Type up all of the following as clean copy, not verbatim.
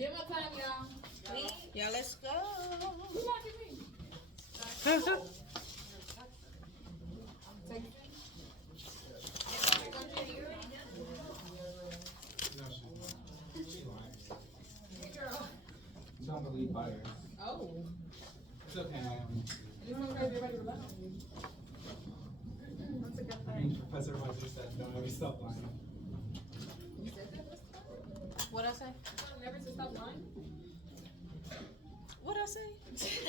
Give my time, y'all. Please. Yeah, let's go. You not give me. Take it. Don't believe buyers. Oh. It's okay, It's okay, everybody rely on you. That's a good I thing. mean, Professor Wesley said, don't ever stop lying. You said that this time? What'd I say? Never to stop lying? What'd I say? She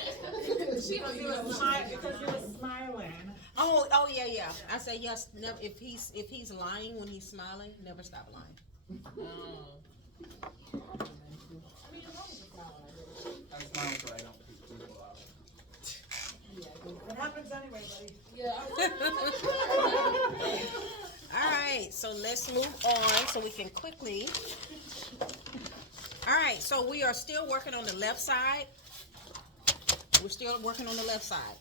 Because he was smiling. Oh, yeah. I say yes. Never. If he's lying when he's smiling, never stop lying. I smile so I don't keep Google out. It happens anyway, buddy. Yeah. All right, so let's move on so we can quickly. All right, so we are still working on the left side. We're still working on the left side.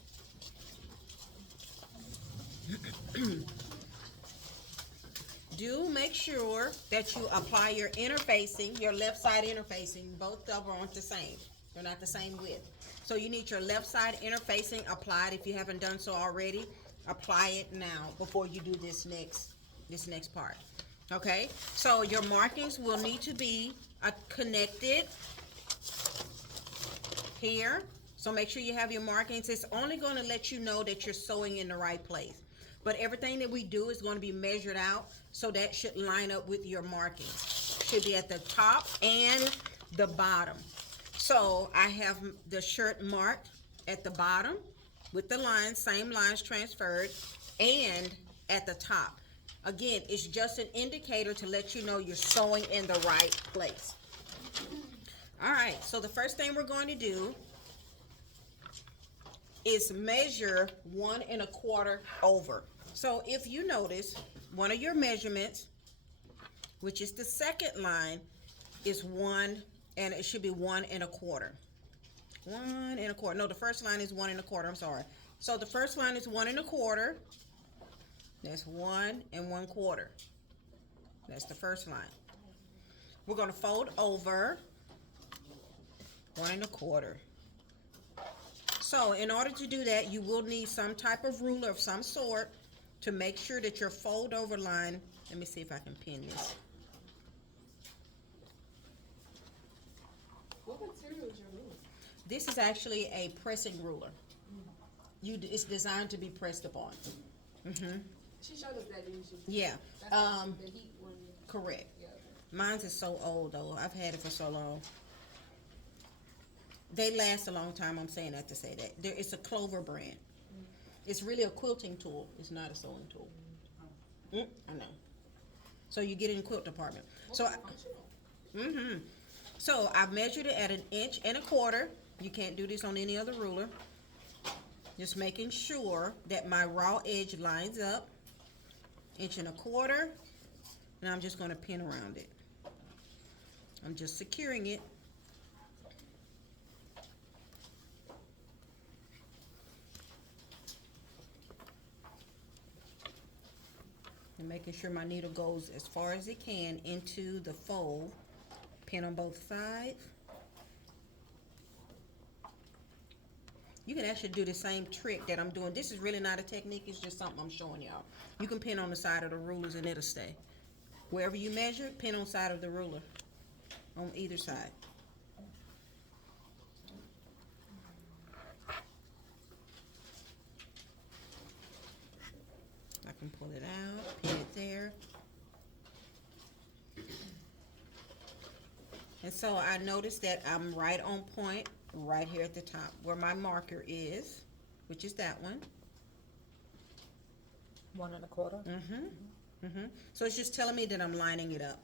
Do make sure that you apply your interfacing, your left side interfacing. Both of them aren't the same. They're not the same width. So you need your left side interfacing applied. If you haven't done so already, apply it now before you do this next part. Okay, so your markings will need to be connected here. So make sure you have your markings. It's only going to let you know that you're sewing in the right place. But everything that we do is going to be measured out, so that should line up with your markings. Should be at the top and the bottom. So I have the shirt marked at the bottom with the lines, same lines transferred, and at the top. Again, it's just an indicator to let you know you're sewing in the right place. All right, so the first thing we're going to do is measure 1 1/4 over. So if you notice, one of your measurements, which is the second line, is 1, and it should be 1 1/4. 1 1/4. No, the first line is 1 1/4. I'm sorry. So the first line is 1 1/4. That's 1 1/4. That's the first line. We're going to fold over 1 1/4. So in order to do that, you will need some type of ruler of some sort to make sure that your fold over line, let me see if I can pin this. What material is your ruler? This is actually a pressing ruler. It's designed to be pressed upon. She showed us that, didn't she? Yeah. That's the heat one. Correct. Yeah. Mine's is so old though. I've had it for so long. They last a long time. I'm saying that to say that. It's a Clover brand. It's really a quilting tool. It's not a sewing tool. I know. So you get it in quilt department. So, So I've measured it at 1 1/4 inches. You can't do this on any other ruler. Just making sure that my raw edge lines up. 1 1/4 inches. And I'm just going to pin around it. I'm just securing it. And making sure my needle goes as far as it can into the fold. Pin on both sides. You can actually do the same trick that I'm doing. This is really not a technique, it's just something I'm showing y'all. You can pin on the side of the rulers and it'll stay. Wherever you measure, pin on side of the ruler on either side. I can pull it out, pin it there. And so I noticed that I'm right on point, right here at the top, where my marker is, which is that one. 1 1/4. So it's just telling me that I'm lining it up.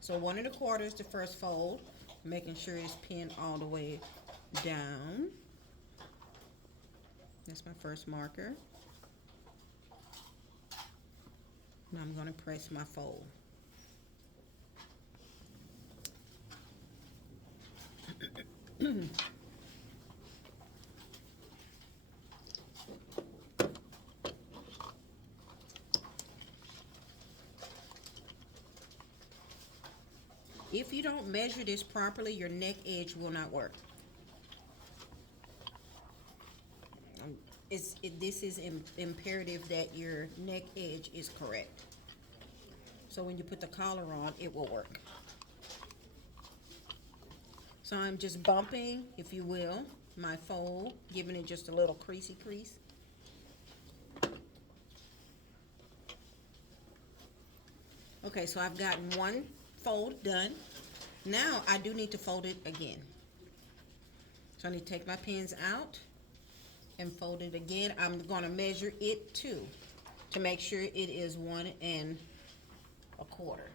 So 1 1/4 is the first fold, making sure it's pinned all the way down. That's my first marker. Now I'm going to press my fold. If you don't measure this properly, your neck edge will not work. This is imperative that your neck edge is correct. So when you put the collar on, it will work. So I'm just bumping, if you will, my fold, giving it just a little creasy crease. Okay, so I've gotten one fold done. Now I do need to fold it again. So I need to take my pins out and fold it again. I'm gonna measure it too, to make sure it is 1 1/4.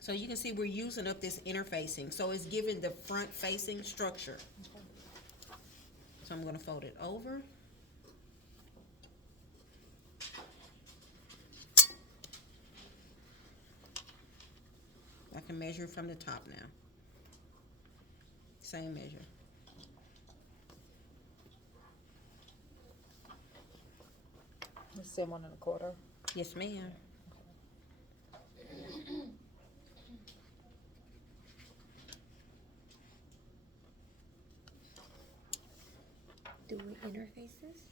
So you can see we're using up this interfacing. So it's giving the front facing structure. So I'm gonna fold it over. I can measure from the top now. Same measure. The same 1 1/4. Yes, ma'am. Do we interface this?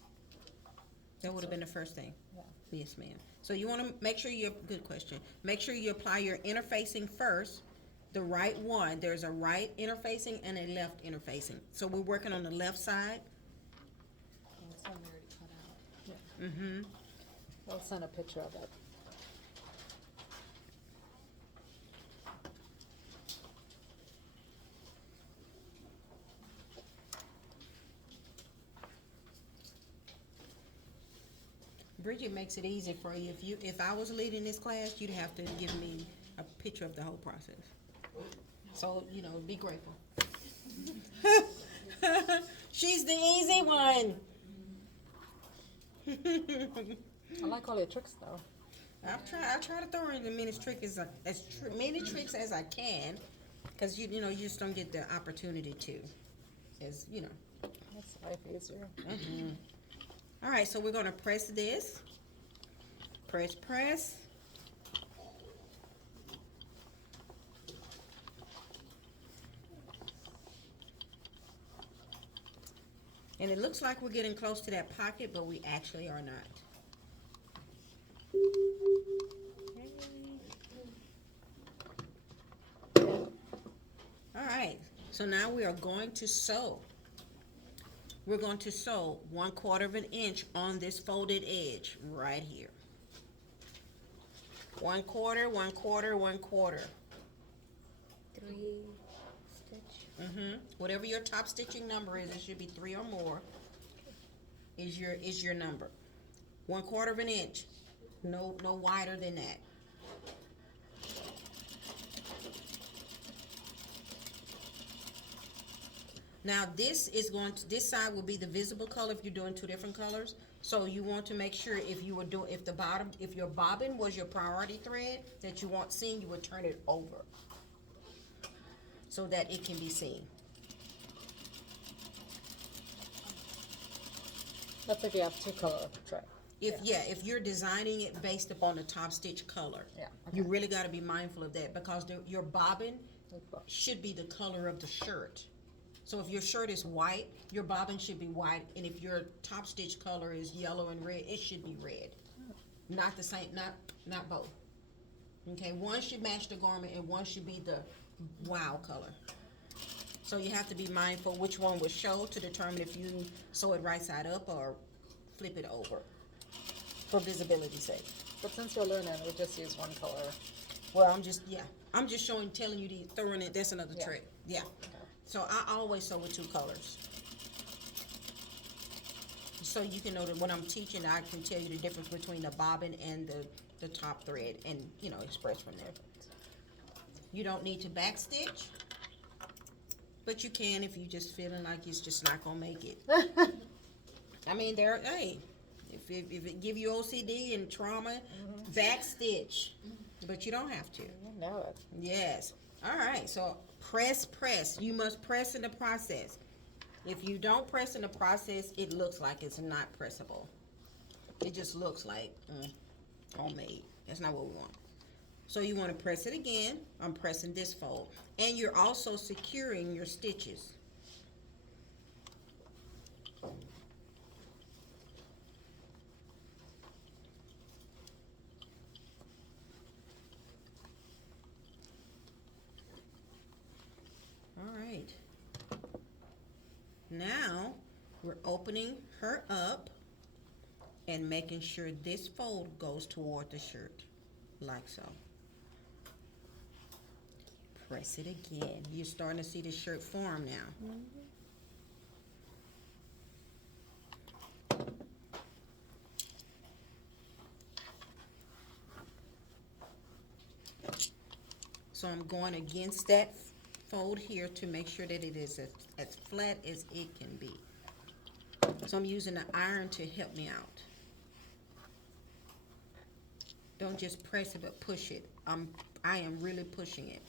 That would have been the first thing. Yeah. Yes, ma'am. So you want to make sure good question. Make sure you apply your interfacing first, the right one. There's a right interfacing and a left interfacing. So we're working on the left side. That's one we already cut out. Mm-hmm. I'll send a picture of it. Bridget makes it easy for you. If I was leading this class, you'd have to give me a picture of the whole process. So, be grateful. She's the easy one. I like all your tricks though. I try to throw in as many tricks many tricks as I can, because you just don't get the opportunity to, Makes life easier. Mm-hmm. All right, so we're gonna press this. Press. And it looks like we're getting close to that pocket, but we actually are not. All right, so now we are going to sew. We're going to sew 1/4 inch on this folded edge right here. 1/4, 1/4, 1/4. 3 stitch. Whatever your top stitching number is, it should be 3 or more. Is your number. 1/4 inch. No wider than that. Now this side will be the visible color if you're doing 2 different colors. So you want to make sure if your bobbin was your priority thread that you want seen, you would turn it over so that it can be seen. That's if you have 2 color tray. If you're designing it based upon the top stitch color, Yeah, you really got to be mindful of that, because your bobbin Okay. should be the color of the shirt. So if your shirt is white, your bobbin should be white, and if your top stitch color is yellow and red, it should be red. Not the same, not both. Okay, one should match the garment and one should be the wow color. So you have to be mindful which one will show to determine if you sew it right side up or flip it over for visibility's sake. But since you're learning, we just use 1 color. Well, I'm just telling you throwing it. That's another Yeah. trick. Yeah. So I always sew with 2 colors. So you can know that when I'm teaching, I can tell you the difference between the bobbin and the top thread, and express from there. You don't need to backstitch, but you can if you just feeling like it's just not gonna make it. I mean, if it give you OCD and trauma, backstitch, but you don't have to. You know it. Yes. All right. So press. You must press in the process. If you don't press in the process, it looks like it's not pressable. It just looks like homemade. That's not what we want. So you want to press it again. I'm pressing this fold. And you're also securing your stitches. All right. Now we're opening her up and making sure this fold goes toward the shirt, like so. Press it again. You're starting to see the shirt form now. So I'm going against that fold here to make sure that it is as flat as it can be. So I'm using the iron to help me out. Don't just press it, but push it. I am really pushing it.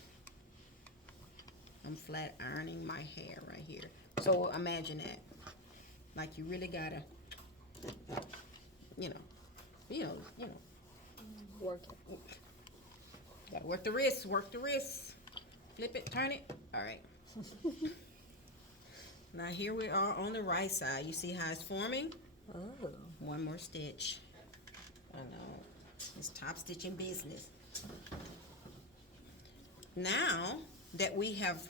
I'm flat ironing my hair right here. So imagine that. Like you really gotta, you know. Work it. Gotta work the wrist, work the wrist. Flip it, turn it. All right. Now here we are on the right side. You see how it's forming? Oh. One more stitch. I know. It's top stitching business. Now that we have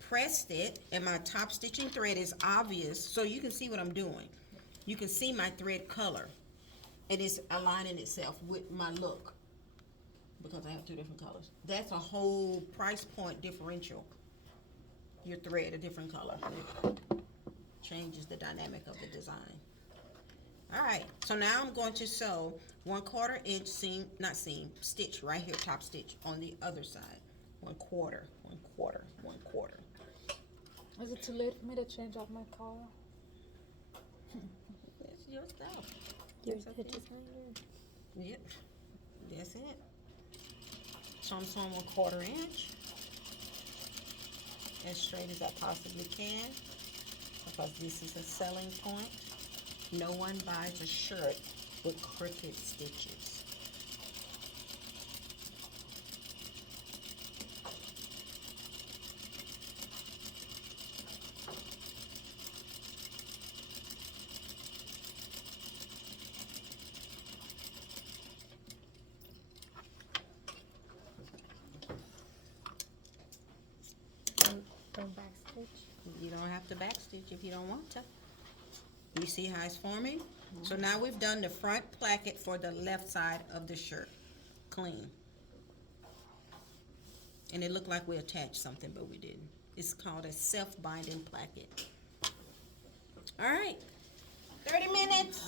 pressed it and my top stitching thread is obvious, so you can see what I'm doing. You can see my thread color. It is aligning itself with my look because I have two different colors. That's a whole price point differential. Your thread a different color. It changes the dynamic of the design. All right, so now I'm going to sew 1/4 inch seam, not seam, stitch right here, top stitch on the other side. 1/4, 1/4, 1/4. Is it too late for me to change out my color? That's your stuff. You're That's the okay. designer. Yep, that's it. So I'm sewing 1/4 inch as straight as I possibly can because this is a selling point. No one buys a shirt with crooked stitches. Don't backstitch. You don't have to backstitch if you don't want to. You see how it's forming? So now we've done the front placket for the left side of the shirt. Clean. And it looked like we attached something, but we didn't. It's called a self-binding placket. All right. 30 minutes.